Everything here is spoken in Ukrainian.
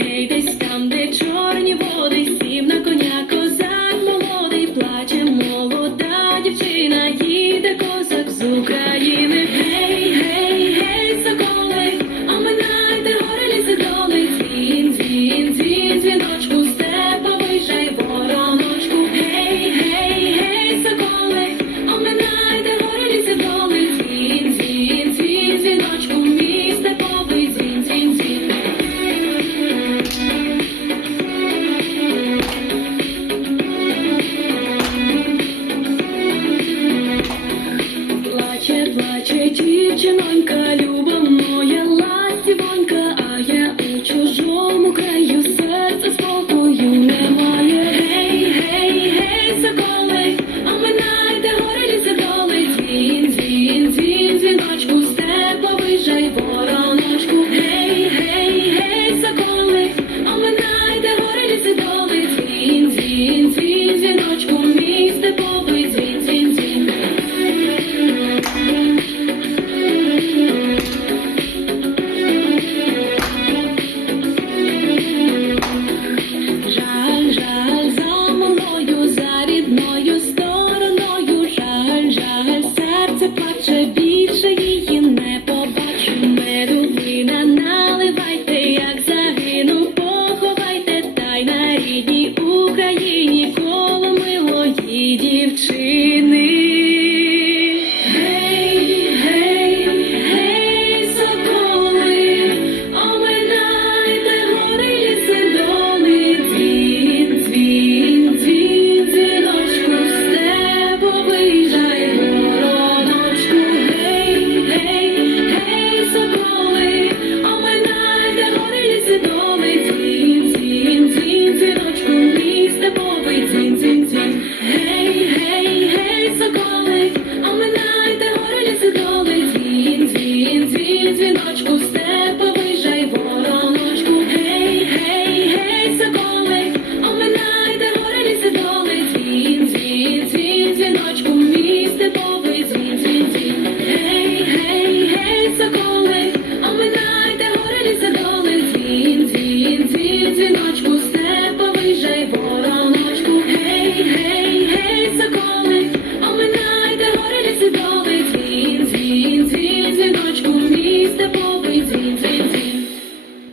Ей, десь там, де чорні води, сім на коняка. Дівчинонька, люба моя ластівонька, а я у чужому краю серце спокою немає. Гей, гей, гей, соколи, оминайте гори ліси доли, дзвін, дзвін, дзвін, дзвіночку, степовий жай вороночку. Гей, гей, гей, соколи, оминайте гори ліси доли, дзвін, дзвін, дзвін,